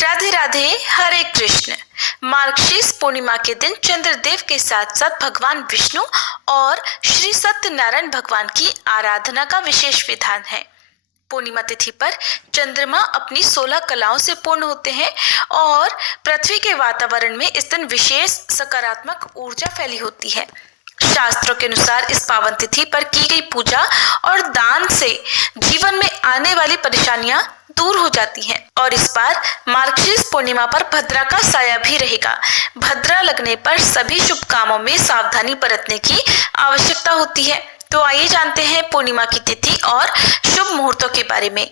राधे राधे, हरे कृष्ण। मार्गशीर्ष पूर्णिमा के दिन चंद्रदेव के साथ साथ भगवान विष्णु और श्री सत्यनारायण भगवान की आराधना का विशेष विधान है। पूर्णिमा तिथि पर चंद्रमा अपनी 16 कलाओं से पूर्ण होते हैं और पृथ्वी के वातावरण में इस दिन विशेष सकारात्मक ऊर्जा फैली होती है। शास्त्रों के अनुसार इस पावन तिथि पर की गई पूजा और दान से जीवन में आने वाली परेशानियां दूर हो जाती हैं। और इस बार मार्गशीर्ष पूर्णिमा पर भद्रा का साया भी रहेगा। भद्रा लगने पर सभी शुभ कामों में सावधानी बरतने की आवश्यकता होती है। तो आइए जानते हैं पूर्णिमा की तिथि और शुभ मुहूर्तों के बारे में।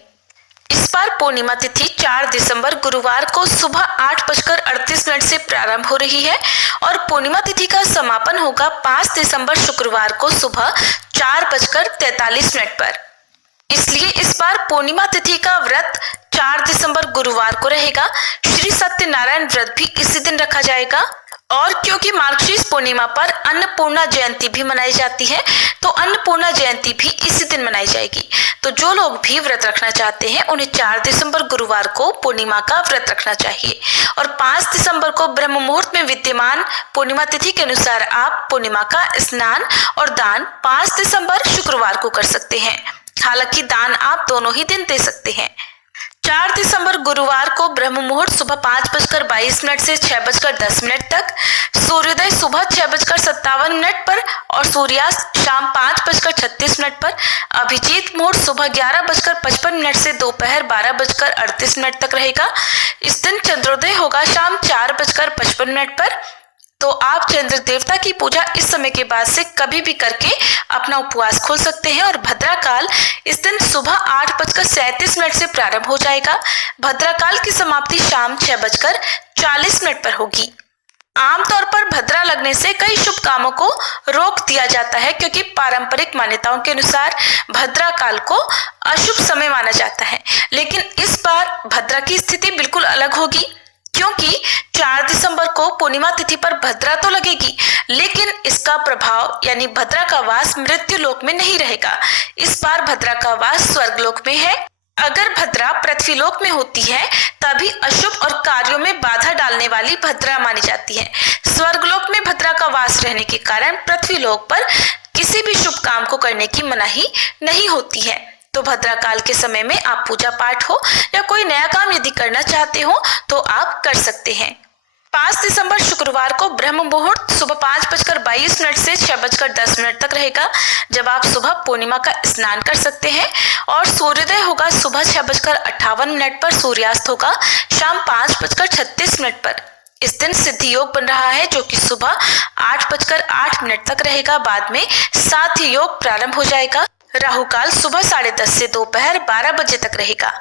इस बार पूर्णिमा तिथि 4 दिसंबर गुरुवार को सुबह 8:38 से प्रारंभ हो रही है और पूर्णिमा तिथि का समापन होगा 5 दिसंबर शुक्रवार को सुबह 4:43 पर। इसलिए इस बार पूर्णिमा तिथि का व्रत 4 दिसंबर गुरुवार को रहेगा। श्री सत्यनारायण व्रत भी इसी दिन रखा जाएगा। और क्योंकि मार्गशीर्ष पूर्णिमा पर अन्नपूर्णा जयंती भी मनाई जाती है, तो अन्नपूर्णा जयंती भी इसी दिन मनाई जाएगी। तो जो लोग भी व्रत रखना चाहते हैं उन्हें 4 दिसंबर गुरुवार को पूर्णिमा का व्रत रखना चाहिए। और 5 दिसंबर को ब्रह्म मुहूर्त में विद्यमान पूर्णिमा तिथि के अनुसार आप पूर्णिमा का स्नान और दान 5 दिसंबर शुक्रवार को कर सकते हैं। हालांकि दान आप दोनों ही दिन दे सकते हैं। 4 दिसंबर गुरुवार को ब्रह्म मुहूर्त सुबह 5:22 से 6:10 तक, सूर्योदय सुबह 6:57 पर और सूर्यास्त शाम 5:36 पर, अभिजीत मुहूर्त सुबह 11:55 से दोपहर 12:38 तक रहेगा। इस दिन चंद्रोदय होगा शाम 4:55 पर। तो आप चंद्र देवता की पूजा इस समय के बाद से कभी भी करके अपना उपवास खोल सकते हैं। और भद्रा काल इस दिन सुबह 8:37 से प्रारंभ हो जाएगा। भद्रा काल की समाप्ति शाम 6:40 पर होगी। आमतौर पर भद्रा लगने से कई शुभ कामों को रोक दिया जाता है, क्योंकि पारंपरिक मान्यताओं के अनुसार भद्रा काल को अशुभ समय माना जाता है। लेकिन इस बार भद्रा की स्थिति बिल्कुल अलग होगी, क्योंकि 4 दिसंबर को पूर्णिमा तिथि पर भद्रा तो लगेगी, लेकिन इसका प्रभाव यानी भद्रा का वास मृत्यु लोक में नहीं रहेगा। इस बार भद्रा का वास स्वर्गलोक में है। अगर भद्रा पृथ्वीलोक में होती है तभी अशुभ और कार्यों में बाधा डालने वाली भद्रा मानी जाती है। स्वर्गलोक में भद्रा का वास रहने के कारण पृथ्वीलोक पर किसी भी शुभ काम को करने की मनाही नहीं होती है। तो भद्रा काल के समय में आप पूजा पाठ हो या कोई नया काम यदि करना चाहते हो तो आप कर सकते हैं। 5 दिसंबर शुक्रवार को ब्रह्म मुहूर्त सुबह 5:22 से 6:10 तक रहेगा, जब आप सुबह पूर्णिमा का स्नान कर सकते हैं। और सूर्योदय होगा सुबह 6:58 पर, सूर्यास्त होगा शाम 5:36 पर। इस दिन सिद्धि योग बन रहा है, जो कि सुबह 8:08 तक रहेगा। बाद में साध्य योग प्रारंभ हो जाएगा। राहु काल सुबह 10:30 से दोपहर 12 बजे तक रहेगा।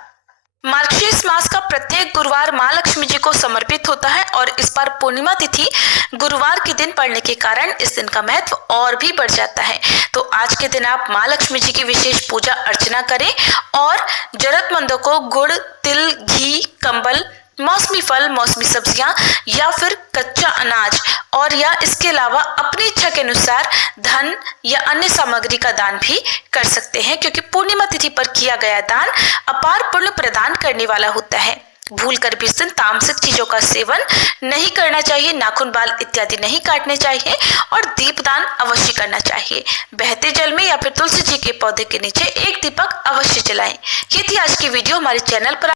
मार्गशीर्ष मास का प्रत्येक गुरुवार माँ लक्ष्मी जी को समर्पित होता है और इस बार पूर्णिमा तिथि गुरुवार के दिन पड़ने के कारण इस दिन का महत्व और भी बढ़ जाता है। तो आज के दिन आप माँ लक्ष्मी जी की विशेष पूजा अर्चना करें और जरूरतमंदों को गुड़, तिल, घी, कंबल, मौसमी फल, मौसमी सब्जियां या फिर कच्चा अनाज और या इसके अलावा अपनी इच्छा के अनुसार धन या अन्य सामग्री का दान भी कर सकते हैं, क्योंकि पूर्णिमा तिथि पर किया गया दान अपार पुण्य प्रदान करने वाला होता है। भूल कर भी इस दिन तामसिक चीजों का सेवन नहीं करना चाहिए, नाखून, बाल इत्यादि नहीं काटने चाहिए और दीपदान अवश्य करना चाहिए। बहते जल में या फिर तुलसी जी के पौधे के नीचे एक दीपक अवश्य जलाएं। ये थी आज की वीडियो। हमारे चैनल पर